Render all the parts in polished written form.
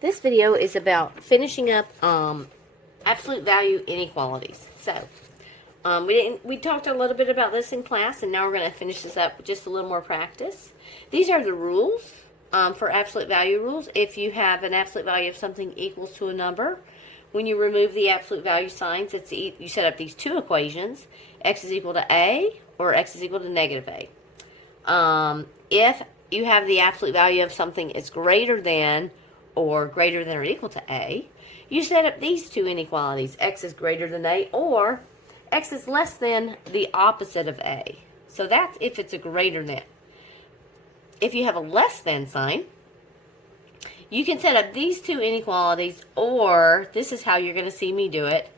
This video is about finishing up absolute value inequalities. So we talked a little bit about this in class, and now we're going to finish this up with just a little more practice. These are the rules for absolute value rules. If you have an absolute value of something equals to a number, when you remove the absolute value signs, you set up these two equations: x is equal to a, or x is equal to negative a. If you have the absolute value of something is greater than or equal to a, you set up these two inequalities: x is greater than a, or x is less than the opposite of a. So that's if it's a greater than. If you have a less than sign, you can set up these two inequalities, or this is how you're going to see me do it.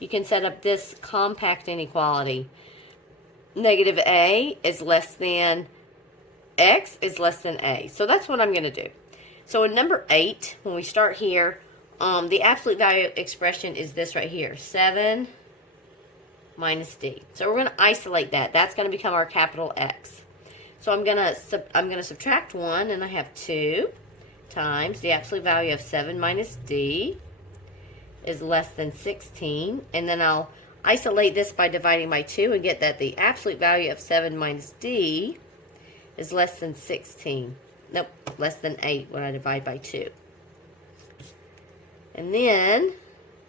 You can set up this compact inequality. Negative a is less than x is less than a. So that's what I'm going to do. So in number 8, when we start here, the absolute value expression is this right here, 7 minus d. So we're going to isolate that. That's going to become our capital X. So I'm going to subtract 1, and I have 2 times the absolute value of 7 minus d is less than 16. And then I'll isolate this by dividing by 2 and get that the absolute value of 7 minus d is less than 16. Nope, less than 8 when I divide by 2. And then,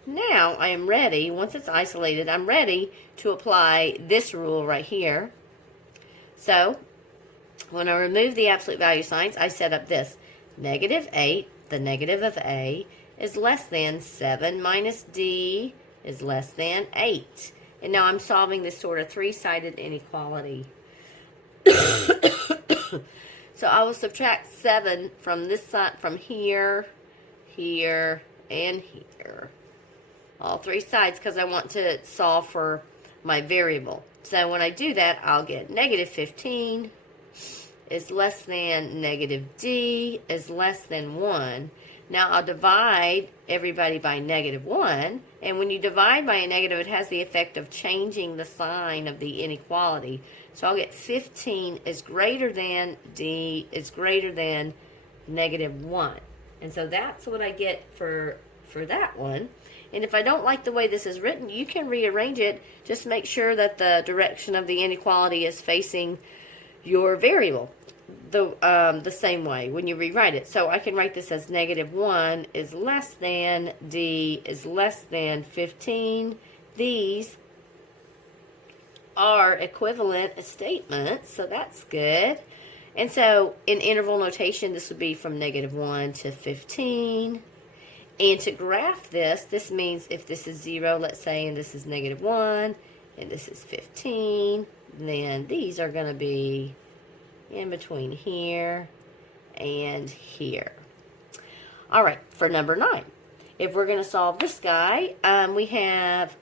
now I am ready, once it's isolated, I'm ready to apply this rule right here. So, when I remove the absolute value signs, I set up this. Negative 8, the negative of a, is less than 7 minus d is less than 8. And now I'm solving this sort of three-sided inequality. So I will subtract 7 from this side, from here, here, and here. All three sides, because I want to solve for my variable. So when I do that, I'll get negative 15 is less than negative d is less than 1. Now I'll divide everybody by negative 1. And when you divide by a negative, it has the effect of changing the sign of the inequality. So I'll get 15 is greater than d is greater than negative 1. And so that's what I get for that one. And if I don't like the way this is written, you can rearrange it. Just make sure that the direction of the inequality is facing your variable the same way when you rewrite it. So I can write this as negative 1 is less than d is less than 15. These are equivalent statements, so that's good. And so in interval notation, this would be from negative 1 to 15. And to graph this, this means if this is 0, let's say, and this is negative 1, and this is 15, then these are going to be in between here and here. All right, for number 9, if we're going to solve this guy, we have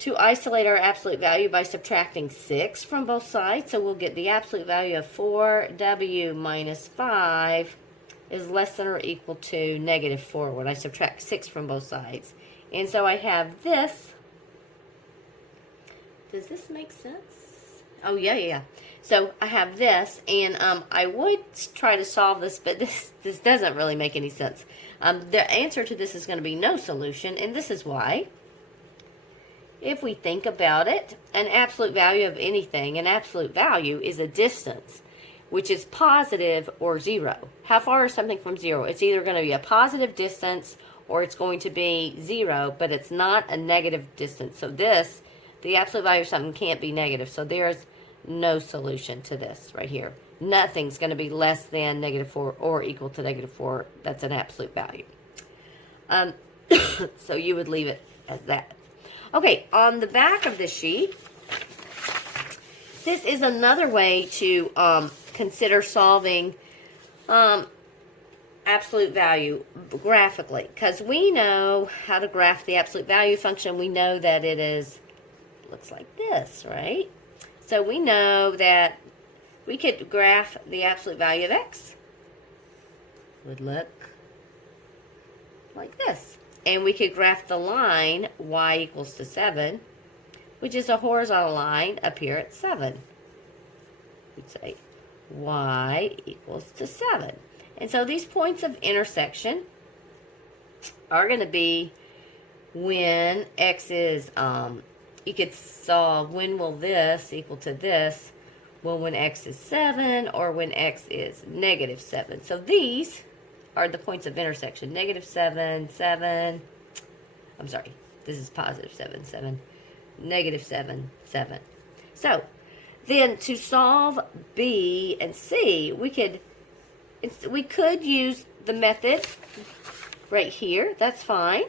to isolate our absolute value by subtracting 6 from both sides. So we'll get the absolute value of 4w minus 5 is less than or equal to negative 4 when I subtract 6 from both sides. And so I have this. Does this make sense? Oh, yeah. So I have this, and I would try to solve this, but this doesn't really make any sense. The answer to this is going to be no solution, and this is why. If we think about it, an absolute value of anything, an absolute value is a distance, which is positive or 0. How far is something from 0? It's either going to be a positive distance or it's going to be 0, but it's not a negative distance. So the absolute value of something can't be negative. So there's no solution to this right here. Nothing's going to be less than negative 4 or equal to negative 4. That's an absolute value. So you would leave it as that. Okay, on the back of this sheet, this is another way to consider solving absolute value graphically, because we know how to graph the absolute value function. We know that it looks like this, right? So we know that we could graph the absolute value of x. Would look like this. And we could graph the line y equals to 7, which is a horizontal line up here at 7. We'd say y equals to 7. And so these points of intersection are going to be when x is, you could solve when will this equal to this, well, when x is 7 or when x is negative 7. So these are the points of intersection. Negative 7, 7. I'm sorry. This is positive 7, 7. Negative 7, 7. So then to solve B and C, we could use the method right here. That's fine.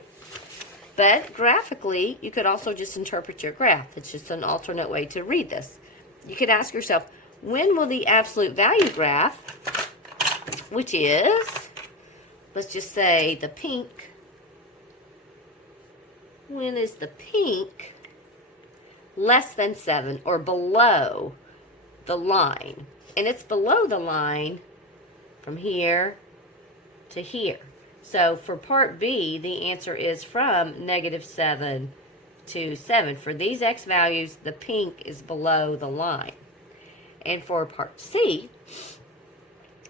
But graphically, you could also just interpret your graph. It's just an alternate way to read this. You could ask yourself, when will the absolute value graph, which is, let's just say the pink, when is the pink less than 7 or below the line? And it's below the line from here to here. So for part B, the answer is from negative 7 to 7. For these x values, the pink is below the line. And for part C,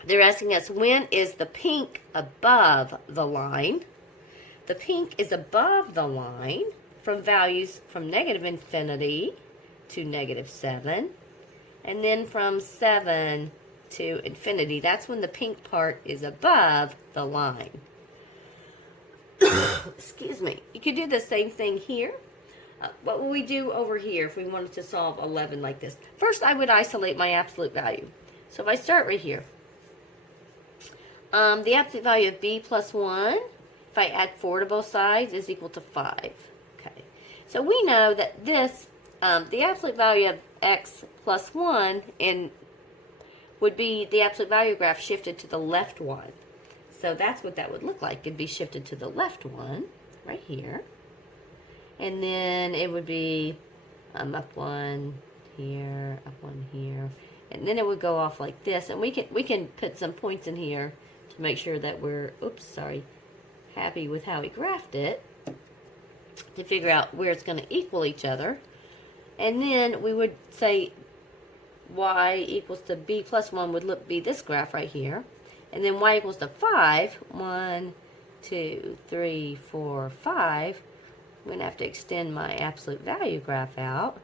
they're asking us, when is the pink above the line? The pink is above the line from values from negative infinity to negative 7. And then from 7 to infinity. That's when the pink part is above the line. Excuse me. You could do the same thing here. What would we do over here if we wanted to solve 11 like this? First, I would isolate my absolute value. So if I start right here, the absolute value of b plus 1, if I add 4 to both sides, is equal to 5. Okay. So we know that this, the absolute value of x plus 1 would be the absolute value graph shifted to the left one. So that's what that would look like. It'd be shifted to the left one, right here. And then it would be up 1 here, up 1 here. And then it would go off like this. And we can put some points in here to make sure that we're, happy with how we graphed it, to figure out where it's going to equal each other. And then we would say y equals to b plus 1 would be this graph right here. And then y equals to 5. 1, 2, 3, 4, 5. I'm going to have to extend my absolute value graph out.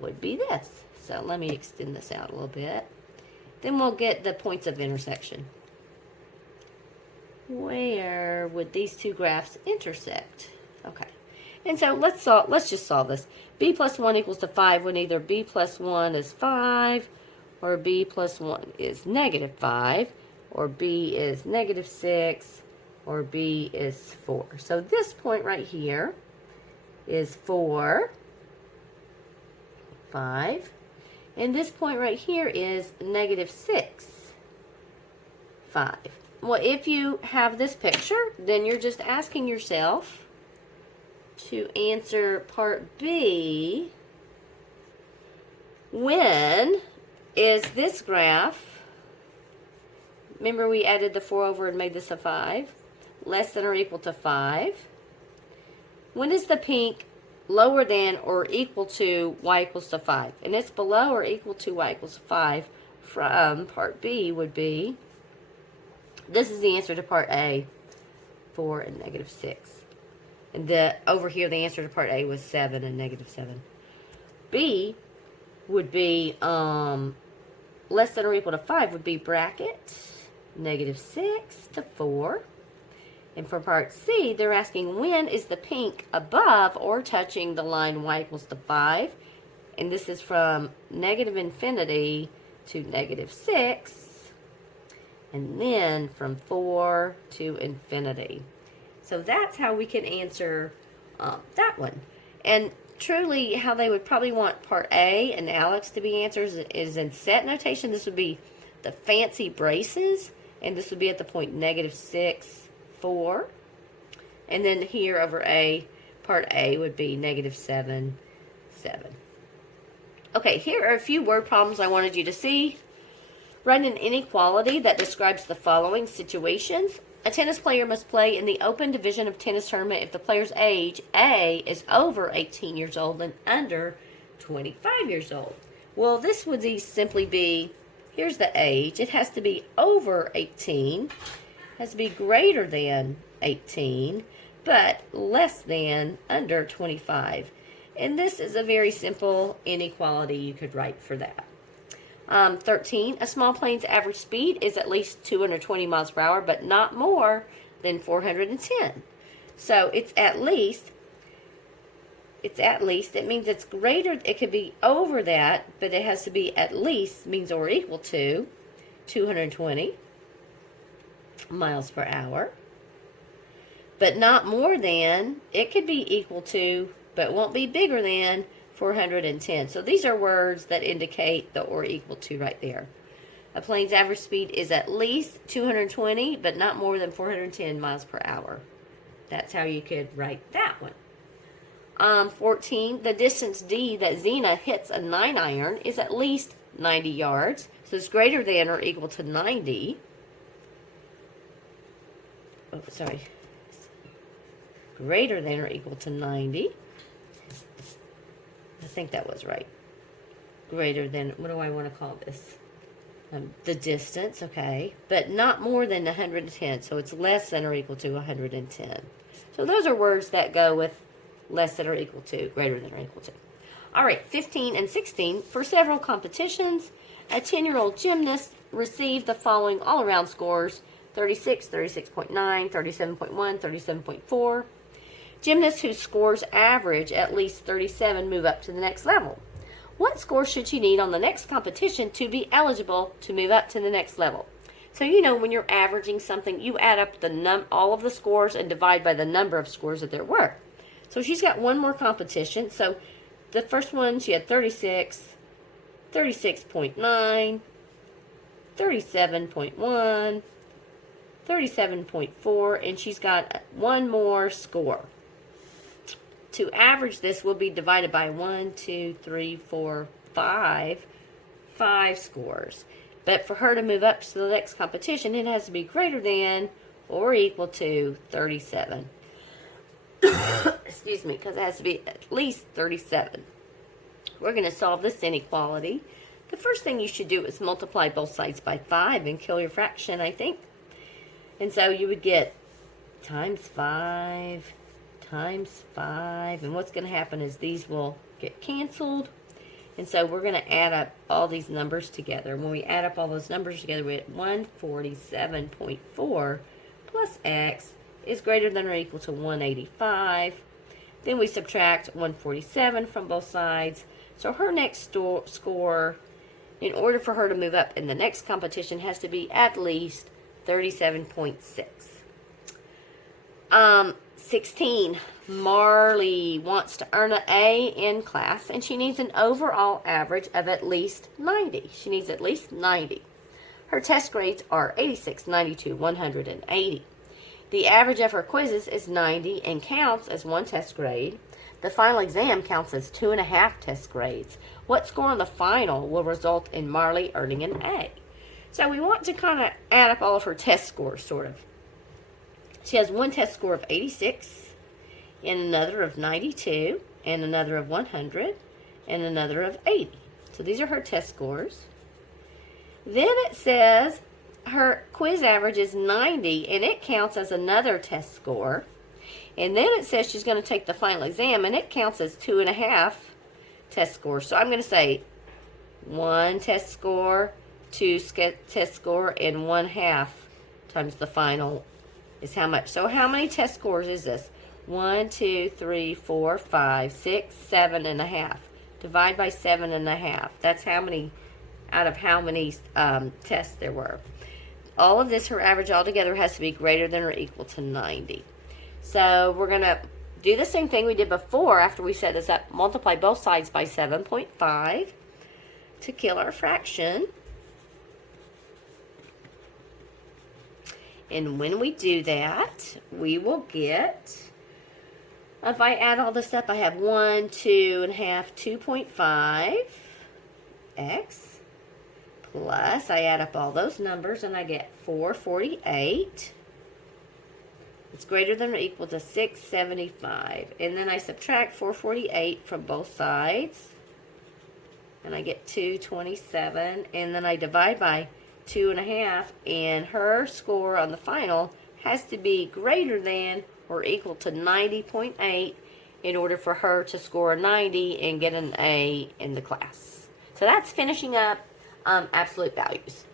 Would be this. So let me extend this out a little bit. Then we'll get the points of intersection. Where would these two graphs intersect? Okay. And so let's just solve this. B plus 1 equals to 5 when either b plus 1 is 5 or b plus 1 is negative 5 or b is negative 6 or b is 4. So this point right here is 4, 5. And this point right here is negative 6, 5. Well, if you have this picture, then you're just asking yourself to answer part B, when is this graph, remember we added the 4 over and made this a 5, less than or equal to 5. When is the pink lower than or equal to y equals to 5? And it's below or equal to y equals to 5 from part B would be, this is the answer to part A, 4 and negative 6. And over here, the answer to part A was 7 and negative 7. B would be less than or equal to 5 would be bracket, negative 6 to 4. And for part C, they're asking when is the pink above or touching the line y equals to 5. And this is from negative infinity to negative 6. And then from 4 to infinity. So that's how we can answer that one. And truly, how they would probably want part A and Alex to be answers is in set notation. This would be the fancy braces. And this would be at the point negative 6, 4. And then here over A, part A would be negative 7, 7. Okay, here are a few word problems I wanted you to see. Write an inequality that describes the following situations. A tennis player must play in the open division of tennis tournament if the player's age, A, is over 18 years old and under 25 years old. Well, this would simply be, here's the age. It has to be over 18. It has to be greater than 18, but less than under 25. And this is a very simple inequality you could write for that. 13, a small plane's average speed is at least 220 miles per hour, but not more than 410. So it's at least. It means it's greater. It could be over that, but it has to be at least, means or equal to 220 miles per hour. But not more than, it could be equal to, but won't be bigger than 410. So these are words that indicate the or equal to right there. A plane's average speed is at least 220, but not more than 410 miles per hour. That's how you could write that one. 14, the distance D that Zena hits a 9-iron is at least 90 yards. So it's greater than or equal to 90. Oh, sorry. Greater than or equal to 90. I think that was right. Greater than, what do I want to call this? The distance, okay. But not more than 110. So it's less than or equal to 110. So those are words that go with less than or equal to, greater than or equal to. All right, 15 and 16. For several competitions, a 10-year-old gymnast received the following all-around scores: 36, 36.9, 37.1, 37.4. Gymnasts whose scores average at least 37 move up to the next level. What score should she need on the next competition to be eligible to move up to the next level? So you know when you're averaging something, you add up all of the scores and divide by the number of scores that there were. So she's got one more competition. So the first one, she had 36, 36.9, 37.1, 37.4, and she's got one more score. To average this will be divided by 1, 2, 3, 4, 5 scores. But for her to move up to the next competition, it has to be greater than or equal to 37. Excuse me, because it has to be at least 37. We're going to solve this inequality. The first thing you should do is multiply both sides by 5 and kill your fraction, I think. And so you would get times 5 times 5. And what's going to happen is these will get canceled. And so we're going to add up all these numbers together. When we add up all those numbers together, we get 147.4 plus x is greater than or equal to 185. Then we subtract 147 from both sides. So her next score, in order for her to move up in the next competition, has to be at least 37.6. 16. Marley wants to earn an A in class, and she needs an overall average of at least 90. She needs at least 90. Her test grades are 86, 92, 100, and 80. The average of her quizzes is 90 and counts as one test grade. The final exam counts as 2.5 test grades. What score on the final will result in Marley earning an A? So we want to kind of add up all of her test scores, sort of. She has one test score of 86, and another of 92, and another of 100, and another of 80. So these are her test scores. Then it says her quiz average is 90, and it counts as another test score. And then it says she's going to take the final exam, and it counts as 2.5 test scores. So I'm going to say 1 test score, 2 test score, and 1/2 times the final is how much. So how many test scores is this? 1, 2, 3, 4, 5, 6, 7.5. Divide by 7.5. That's how many out of how many tests there were. All of this, her average altogether has to be greater than or equal to 90. So we're going to do the same thing we did before after we set this up. Multiply both sides by 7.5 to kill our fraction. And when we do that, we will get, if I add all this up, I have 1, 2.5, 2.5 x plus, I add up all those numbers and I get 448. It's greater than or equal to 675. And then I subtract 448 from both sides. And I get 227. And then I divide by 2.5. And her score on the final has to be greater than or equal to 90.8 in order for her to score a 90 and get an A in the class. So that's finishing up absolute values.